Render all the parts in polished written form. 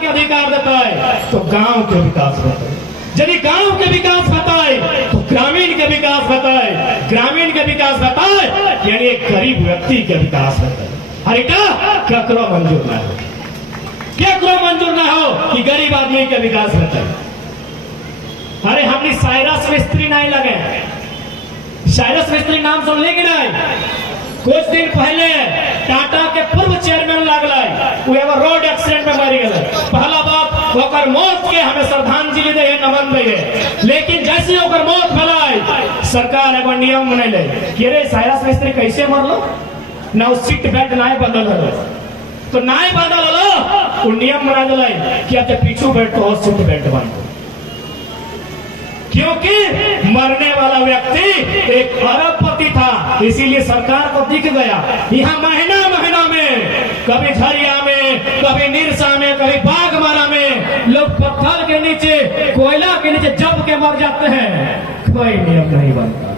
के अधिकार देता है तो गांव के विकास होता है। यदि गांव के विकास होता है तो ग्रामीण के विकास होता है, ग्रामीण के विकास होता है यानी एक गरीब व्यक्ति के विकास होता है। हरिका क्या करो मंजूर ना हो, क्या करो मंजूर ना हो कि गरीब आदमी के विकास होता है। अरे हमने साइरस मिस्त्री नहीं लगे, साइरस मिस्त्री नाम सुन ली कि नहीं? कुछ दिन पहले टाटा के पूर्व चेयरमैन लगल, वो एगो रोड एक्सीडेंट में मर गए। पहला बात ओकर मौत के हमें श्रद्धांजलि दे, नमन दे, लेकिन जैसे ओकर मौत भलाई सरकार एगो नियम बनैले कि रे साइरस मिस्त्री कैसे मरलो ना, उस सीट बेल्ट नहीं बदल हलो तो नहीं बदल हलो, वो नियम बना दिला कि अब पीछू बेल्ट हो सीट बेल्ट बांधो, क्योंकि मरने वाला व्यक्ति एक अरबपति था। इसीलिए सरकार को दिख गया यहाँ महीना महीना में, कभी झरिया में, कभी निरसा में, कभी बागमारा में लोग पत्थर के नीचे, कोयला के नीचे जब के मर जाते हैं। कोई नियम नहीं बनता,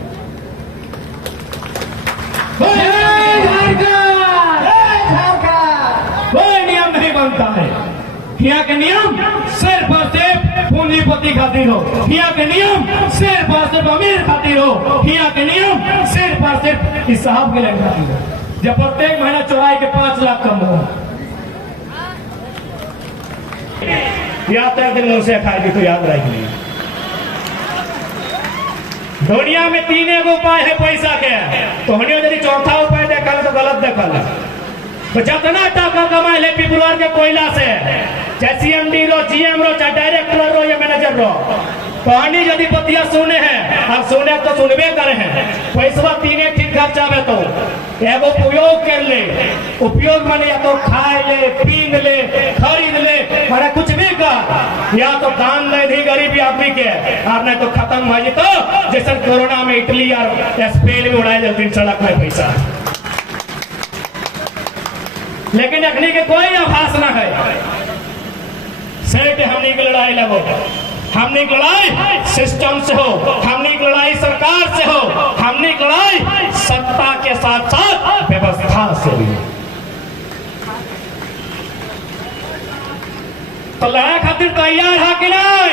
कोई नियम नहीं बनता है। यहाँ के नियम सिर्फ और सिर्फ पूंजीपति खातिर हो, यहाँ के नियम सिर्फ और सिर्फ अमीर खातिर हो, यहाँ के नियम सिर्फ और सिर्फ इस साहब के लिए खातिर हो, जब प्रत्येक महीना चौराहे के 5 लाख कम हो। याद तक दिन मुंह से खाएगी तो याद रखेगी। दुनिया में 3 उपाय है पैसा के, तो हमने यदि चौथा उपाय देखा तो गलत देखा। तो जितना टाका कमाए ले पिपरवार के कोयला से, चाहे सीएमडी रो, जीएम रो, चाहे डायरेक्टर रो या मैनेजर रो, कहानी यदि पतिया सुने हैं, अब सुने तो सुनबे करे हैं, पैसा 3 ठीक खर्चा में तो एगो उपयोग कर ले, उपयोग माने या तो खाए ले, पीन ले, खरीद ले, माने कुछ भी कर, या तो दान ले दी गरीबी आदमी के, और नहीं तो खत्म हो जाए तो जैसे कोरोना में इटली और स्पेन में उड़ाए जाते सड़क में पैसा। लेकिन अखनी के कोई आभास न है। सेठ हमने की लड़ाई लगो, हमने की लड़ाई सिस्टम से हो, हमने की लड़ाई सरकार से हो, हमने की लड़ाई सत्ता के साथ साथ व्यवस्था से भी। तो लड़ाई खातिर तैयार है कि नहीं?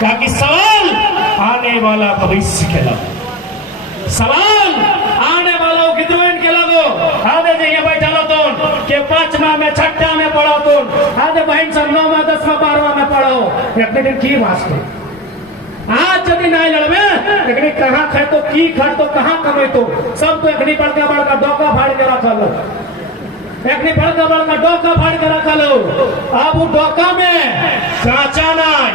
ताकि सवाल आने वाला भविष्य के लगो, सवाल आने वाला विद्रोहन के लगो। आधे जगह बैठा लो तो के 5वां में 6ठा में पढ़ो, तो आधे बहन सब 9वां 10वां 12वां में पढ़ो। एक दिन की वास्ते आज यदि नहीं लड़वे, लेकिन कहाँ खे तो की खड़ तो कहाँ कमे तो सब तो एक बड़का बड़का डोका फाड़ के रखा लो, एक बड़का बड़का डोका फाड़ के रखा लो। अब वो डोका में कांचा नहीं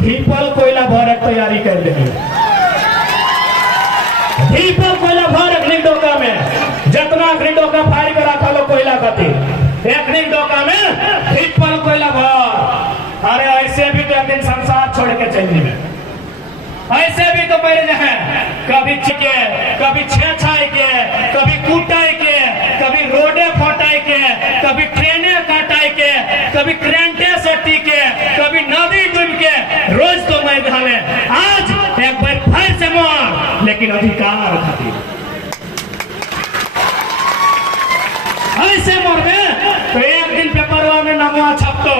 पीपल कोयला भर तैयारी कर लेंगे, पीपल कोयला भर एक डोका में, जितना डोका फाड़ के रखा लो कोयला खातिर, एक डोका में पीपल कोयला भर। अरे ऐसे भी तो एक दिन संसार छोड़ के चलने में, ऐसे भी तो पहले है कभी चिके, कभी छेछाई के, कभी कूटाई के, कभी रोडे फोटाई के, कभी ट्रेने काटाई के, कभी करेंटे सटी के, कभी नदी डूब के, रोज तो मैदान में। आज एक बार फिर से मार, लेकिन अधिकार खातिर ऐसे मर गए तो एक दिन पेपर में नमवा छपतो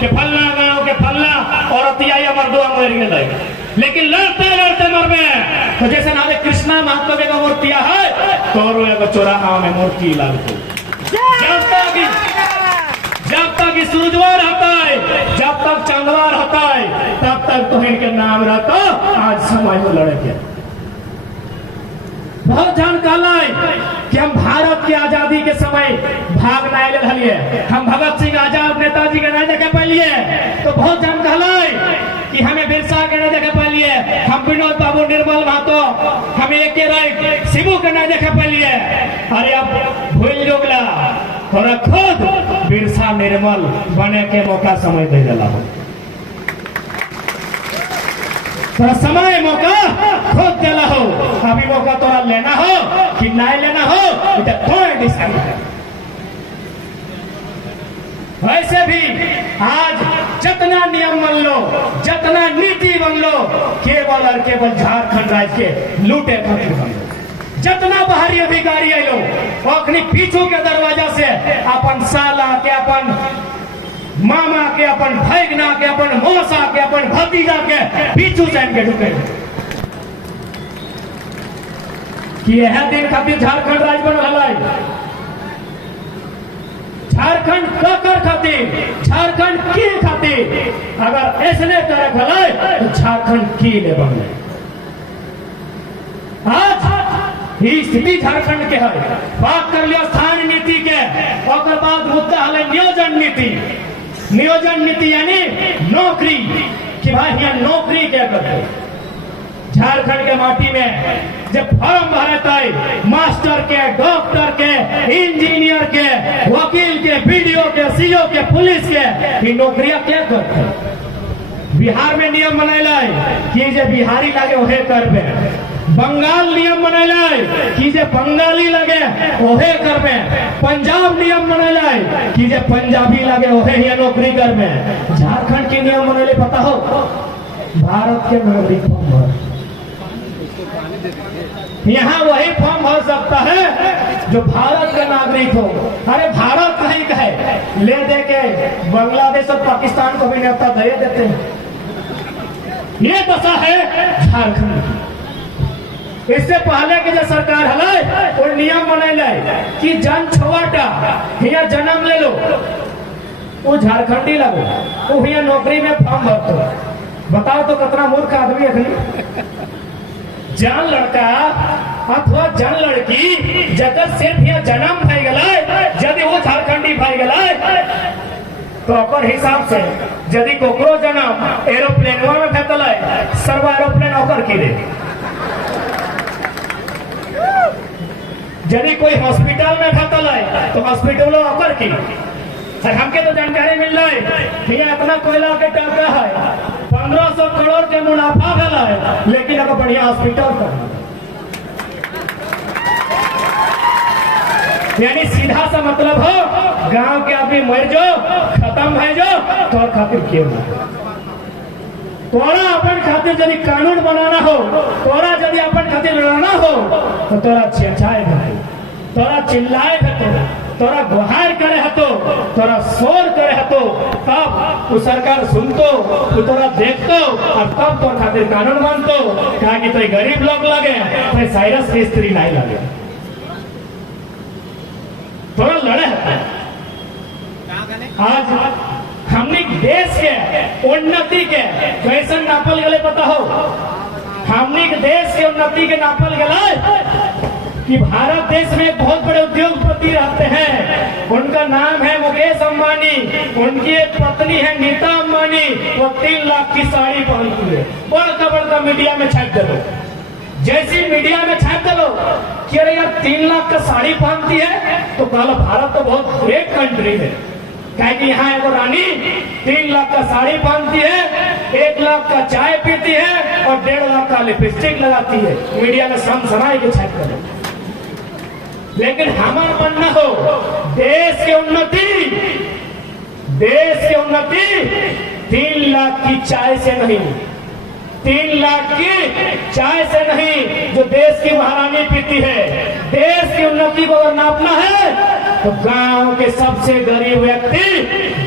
कि फलना गांव के फलना औरतिया या मर्दुआ मर गए, लेकिन लड़ते लड़ते मर में। तो जैसे नाम कृष्णा महतो के मूर्तियां है तो एगो चौराहा में मूर्ति लगतो, जब तक सूरजवार होता है, जब तक चांदवार होता है, तब तक तो इनके नाम रहता। आज समय में लड़े के बहुत जानकारी कि हम भारत की आजादी के समय भाग नहीं ले रही है, हम भगत सिंह आजाद नेताजी के नहीं देखे पाइलिए, तो बहुत जानकारी कि हमें बिरसा के नहीं देखे पाइलिए, हम विनोद बाबू निर्मल महतो, हमें एक राय शिबू के नहीं देखे पाइलिए। अरे अब भूल जोगला थोड़ा खुद बिरसा निर्मल बने के मौका समय दे दिला हो, थोड़ा समय मौका खुद देना हो। अभी मौका तोरा लेना हो कि नहीं लेना हो, थोड़ा डिसाइड है। वैसे भी आज जितना नियम बन लो, जितना नीति बन लो, केवल और केवल झारखंड राज्य के लूटे खातिर बन लो। जितना बाहरी अधिकारी आए लोग अखनी पीछू के दरवाजा से अपन साला के, अपन मामा के, अपन भैगना के, अपन मौसा के, अपन भतीजा के पीछू जान के ढुके कि यह दिन खातिर झारखंड राज्य बन रहा है। झारखंड ककर खातिर, झारखंड के खातिर अगर ऐसने तरह भलाई तो झारखंड की ले बनले। आज ही स्थिति झारखंड के है। बात कर लिया स्थानीय नीति के, और बाद मुद्दा है नियोजन नीति। नियोजन नीति यानी नौकरी, कि भाई यहाँ नौकरी क्या करते। झारखंड के माटी में जब फॉर्म भरता है मास्टर के, डॉक्टर के, इंजीनियर के, वकील के, बीडीओ के, सीओ के, पुलिस के, नौकरियां क्या करते हैं। बिहार में नियम बनैला कि जे बिहारी लगे वहे करबे। बंगाल नियम बनैला कि जे बंगाली लगे वहे करबे। पंजाब नियम बनैला कि जे पंजाबी लगे वहे ही नौकरी करबे। झारखंड के नियम बनैले पता हो, भारत के नागरिक फॉर्म यहाँ वही फॉर्म भर सकता है जो भारत का नागरिक हो। अरे भारत कहीं का है, ले दे के बांग्लादेश और पाकिस्तान को भी न्योता दे देते हैं। ये दशा है झारखंड की। इससे पहले की जो सरकार है वो नियम बने कि जन छुआटा यहाँ जन्म ले लो, वो झारखंडी लगो, वो यहाँ नौकरी में फॉर्म भरते। बताओ तो कितना मूर्ख आदमी है। जन लड़का अथवा जन लड़की जगत सिर्फ यहाँ जन्म भई गलाय, यदि वो झारखंडी भई गलाय तो ओकर हिसाब से यदि कोकरो जन्म एरोप्लेनवा में भेटल है, सर्व एरोप्लेन ओकर की दे। यदि कोई हॉस्पिटल में भेटल है तो हॉस्पिटल ओकर की। हमके तो जानकारी मिल रहा है यहाँ इतना कोयला के टाका है, 1500 करोड़ के मुनाफा भला है, लेकिन अगर बढ़िया हॉस्पिटल का यानी सीधा सा मतलब हो गांव के आदमी मर जो खत्म है जो तो खातिर क्यों तोरा अपन खातिर यदि कानून बनाना हो, तोरा यदि अपन खातिर लड़ना हो तो तोरा चेचाएगा, तोरा चिल्लाए तोरा गुहार करे हतो, तोरा शोर करे हतो, तब वो सरकार सुनतो, वो तोरा देखतो और तब तो खातिर कानून मानतो। कहा कि तो गरीब लोग लगे तो साइरस की स्त्री नहीं लगे, तोरा लड़े हतो। आज हमने देश के उन्नति के कैसे नापल गले पता हो। हमने देश के उन्नति के नापल गले कि भारत देश में एक बहुत बड़े उद्योगपति रहते हैं, उनका नाम है मुकेश अंबानी, उनकी एक पत्नी है नीता अंबानी, वो 3 लाख की साड़ी पहनती है। बड़का बड़का मीडिया में छाप दो, जैसी मीडिया में छाप दो कि अरे यार 3 लाख का साड़ी पहनती है तो कहा भारत तो बहुत ग्रेट कंट्री है। कि यहाँ एक रानी 3 लाख का साड़ी पहनती है, 1 लाख का चाय पीती है और 1.5 लाख का लिपस्टिक लगाती है। मीडिया में सनसनाई के छाप दो। लेकिन हमारा मानना हो देश की उन्नति 3 लाख की चाय से नहीं, 3 लाख की चाय से नहीं जो देश की महारानी पीती है। देश की उन्नति को अगर नापना है तो गांव के सबसे गरीब व्यक्ति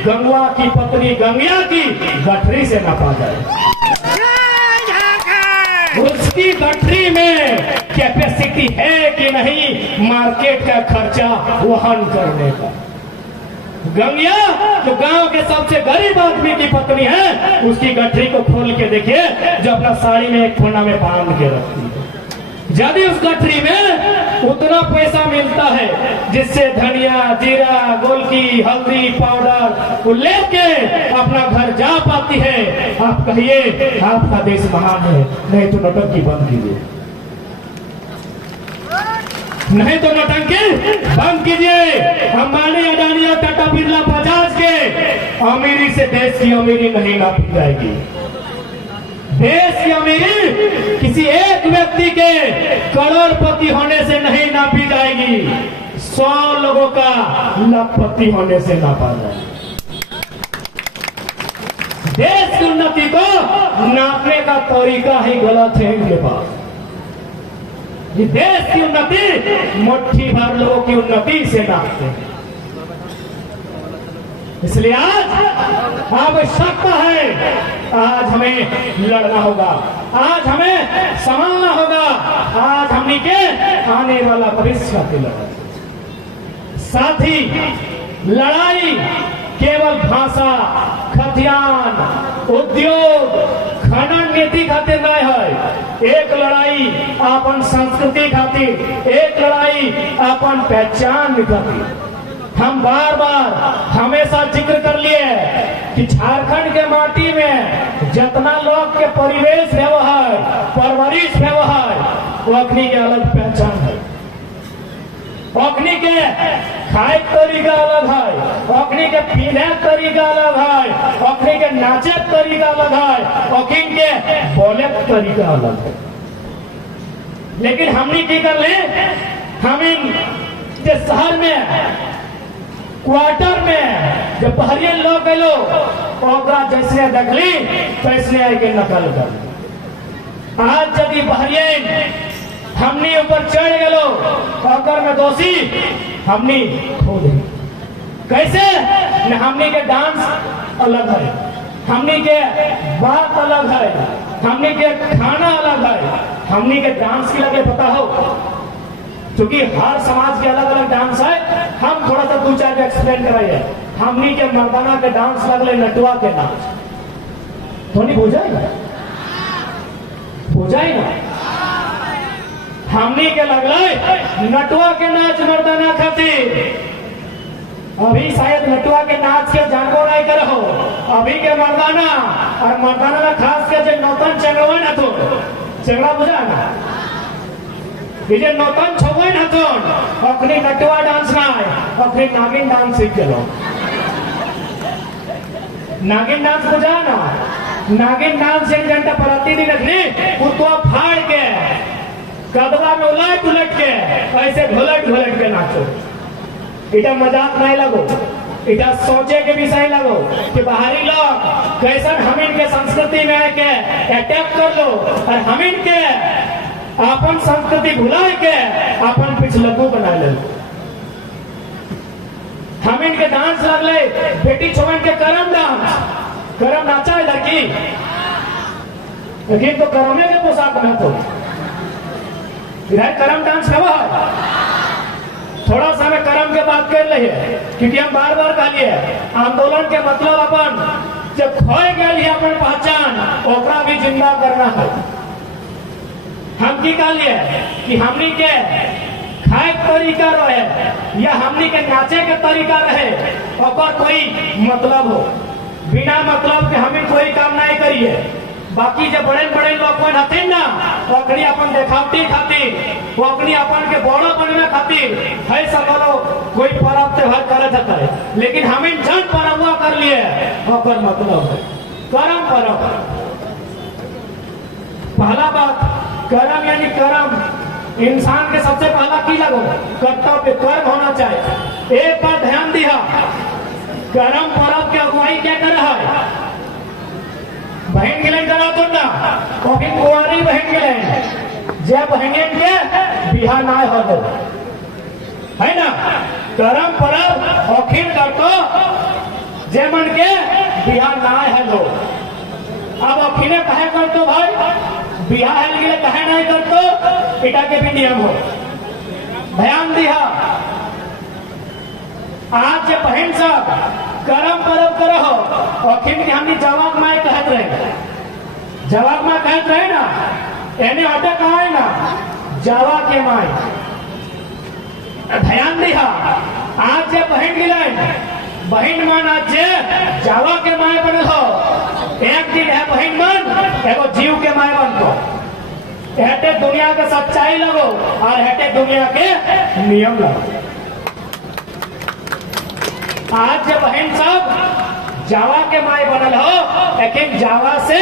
गंगवा की पत्नी गंगिया की गठरी से नापा जाए। उसकी गठरी में कैपेसिटी है कि नहीं मार्केट का खर्चा वहन करने का। गंगिया जो गांव के सबसे गरीब आदमी की पत्नी है, उसकी गठरी को खोल के देखिए जो अपना साड़ी में एक कोना में बांध के रखती है। यदि उस गठरी में उतना पैसा मिलता है जिससे धनिया, जीरा, गोलकी, हल्दी पाउडर वो लेके अपना घर जा पाती है, आप कहिए आपका देश महान है। नहीं तो नौटंकी बंद कीजिए, नहीं तो नौटंकी बंद कीजिए। अंबानी, अडानी और टाटा बिरला बजाज के अमीरी से देश की अमीरी नहीं नापी जाएगी। देश की अमीरी किसी एक व्यक्ति के करोड़पति होने से नहीं नापी जाएगी, 100 लोगों का लखपति होने से नापा जाएगा। देश की उन्नति को नापने का तरीका ही गलत है इनके पास। ये देश की उन्नति मुट्ठी भर लोगों की उन्नति से नापते हैं। इसलिए आज आवश्यकता है, आज हमें लड़ना होगा, आज हमें संभालना होगा, आज हमने के आने वाला भविष्य का लड़ाई। साथ ही लड़ाई केवल भाषा, खतियान, उद्योग, खनन नीति खातिर नहीं है। एक लड़ाई अपन संस्कृति खातिर, एक लड़ाई अपन पहचान खातिर। हम बार बार हमेशा जिक्र कर लिए कि झारखंड के माटी में जितना लोग के परिवेश व्यवहार, परवरिश व्यवहार, वो अपनी के अलग पहचान है। अखनी के खाए तरीका अलग है, अखनी के पीने तरीका अलग है, अखनी के नाचे तरीका अलग है, अखनी के बोले तरीका अलग है। लेकिन हमने की कर ले, हम इन शहर में क्वार्टर में जब बहरियन लोग गए ओकरा जैसे देखली वैसने आके नकल कर। आज यदि बहरियन हमनी ऊपर चढ़ गलो अगर में दोषी हमनी खो दे। कैसे न हमनी के डांस अलग है, हमनी के बात अलग है, हमनी के खाना अलग है। हमनी के डांस की लगे पता हो, क्योंकि हर समाज के अलग अलग डांस है। हम थोड़ा सा दो चार एक्सप्लेन कराइए। हमनी के मर्दाना के डांस लगले नटुआ के नाच, तो नहीं हो जाएगा, हो जाएगा। हमनी के लगले नटुआ के नाच मर्दाना खातिर। अभी शायद नटुआ के नाच के जानबो नहीं करो। अभी के मर्दाना और मर्दाना में खास के जो नौतन चंगड़वा न तो चंगड़ा बुझा ना, ये नौतन छुए न तो अपनी नटुआ डांस ना है, अपनी नागिन डांस सीख के लो। नागिन डांस बुझा ना, नागिन डांस एक घंटा प्रतिदिन रखनी कुत्ता फाड़ के कदवा में उलट उलट के ऐसे ढोलट ढोलट के नाचो। इटा मजाक नहीं लगो, इटा सोचे के विषय लगो कि बाहरी लोग कैसन हम इनके संस्कृति में आके अटैक कर लो और हम इनके अपन संस्कृति भुला के अपन पिछलकू बना ले। हम इनके डांस लगले बेटी छोवन के करम डांस, करम नाचा है लड़की, लेकिन तो करमे के पोशाक में तो इधर करम डांस कब है। थोड़ा सा मैं करम के बात कर रही है, क्योंकि हम बार बार कहलिए आंदोलन के मतलब अपन जब खोए गए अपन पहचान ओकरा भी जिंदा करना है। हम की कहलिए कि हमनी के खाए तरीका रहे या हमनी के नाचे के तरीका रहे और कोई मतलब हो, बिना मतलब के हमें कोई काम नहीं करिए। बाकी जो बड़े बड़े लोग हथिन ना ओकरी अपन देखावटी खातिर, वो अपनी अपन के बड़ो बनने खातिर है सब लोग कोई पर्व त्योहार करे जाता है। लेकिन हम इन जन पर्व कर लिए ओकर मतलब है करम पर्व। पहला बात कर्म यानी कर्म इंसान के सबसे पहला की लगो कर्तव्य कर्म होना चाहिए। एक बार ध्यान दिया, कर्म पर्व की अगुवाई क्या कर रहा है? बहन गिलन करा तो ना कभी कुंवारी बहन गिलन जब बहन के बिहार ना हो दो है ना। कर्म पर्व अखिल कर तो जेमन के बिहार ना है लो। अब अखिले कहे कर तो भाई बिहार है लिए कहे नहीं कर तो पिता के भी नियम हो। ध्यान दिया, आज जे बहन सब कर्म पर्व करो अखिल के हमने जवाब माए कहत रहे, जवाब माए कहत रहे ना एने अटक कहा है ना जावा के माए। ध्यान दिया, आज जे बहन गिलन बहन मन आज जे जावा के माए बनल हो, एक दिन है बहन मन एगो जीव के माए बन को। हेटे दुनिया के सच्चाई लगो और हेटे दुनिया के नियम लगो। आज जब बहन सब जावा के माए बनल हो, लेकिन जावा से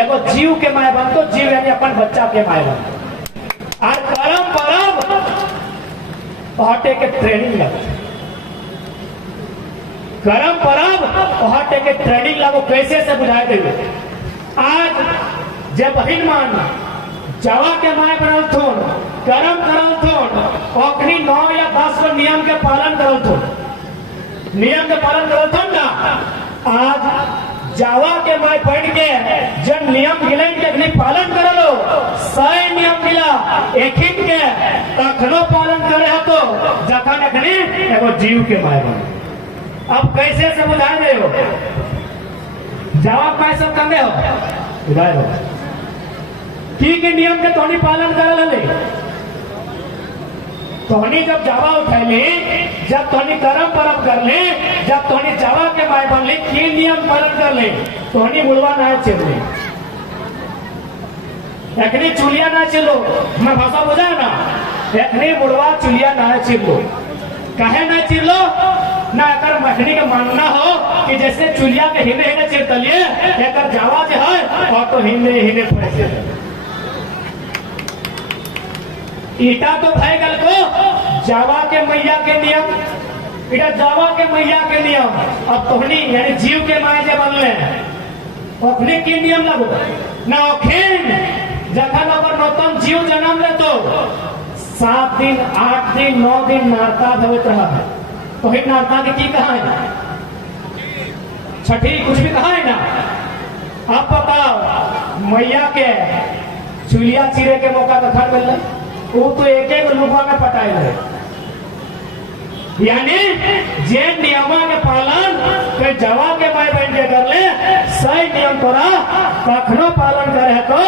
एगो जीव के माए बन तो जीव यानी अपन बच्चा के माए बन। और कर्म पर्व हटे के ट्रेनिंग लगे, कर्म पर्व हटे के ट्रेनिंग लगो कैसे से बुझाए देवे। आज जब बहन मान जावा के माय बनल थोन, कर्म करल थोन, ओखनी 9 या 10 को नियम के पालन करल थोन, नियम के पालन करल थोन ना। आज जावा के माय पढ़ के जब नियम गिलन के अग्नि पालन करलो, 100 नियम मिला एकिन के तखनो पालन करे हो तो जखन अग्नि एगो जीव के माय बने। अब कैसे से बुझा दे हो जावा पाए सब कंदे हो बुझाए हो ठीक है नियम के तोनी पालन कर ले तोनी जब जावा उठैली जब तोनी कर्म परम कर ले जब तोनी जावा के माय बन ले की नियम पालन कर ले तोनी मुड़वा ना चले एकनी चुलिया ना चलो मैं भाषा बुझा ना एकनी मुड़वा चुलिया ना चिरलो कहे ना चिरलो ना अगर मखनी का मानना हो कि जैसे चुलिया के हिने हिने चिरतलिए अगर जावा जो है और तो हिने हिने पैसे ईटा तो भाई गल को जावा के मैया के नियम इटा जावा के मैया के नियम अब तोहनी यानी जीव के माए जे बनले ओखनी की नियम लगो ना ओखिन जखन अगर नौतन जीव जन्म ले तो 7 दिन 8 दिन 9 दिन नारता धवत रहा है तो ही नारता की कहा है छठी कुछ भी कहा है ना। आप बताओ मैया के चुलिया चीरे के मौका कखन मिल वो तो एक एक लुका में पटाए रहे यानी जे नियम के पालन के जवा के माय बहन के कर ले सही नियम तोरा कखनो पालन करे तो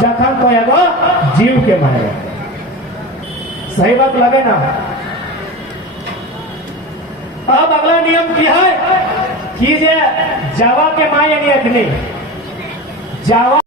जखन तो एगो जीव के माय सही बात लगे ना। अब अगला नियम क्या है कि जे जावा के माय यानी अग्नि जावा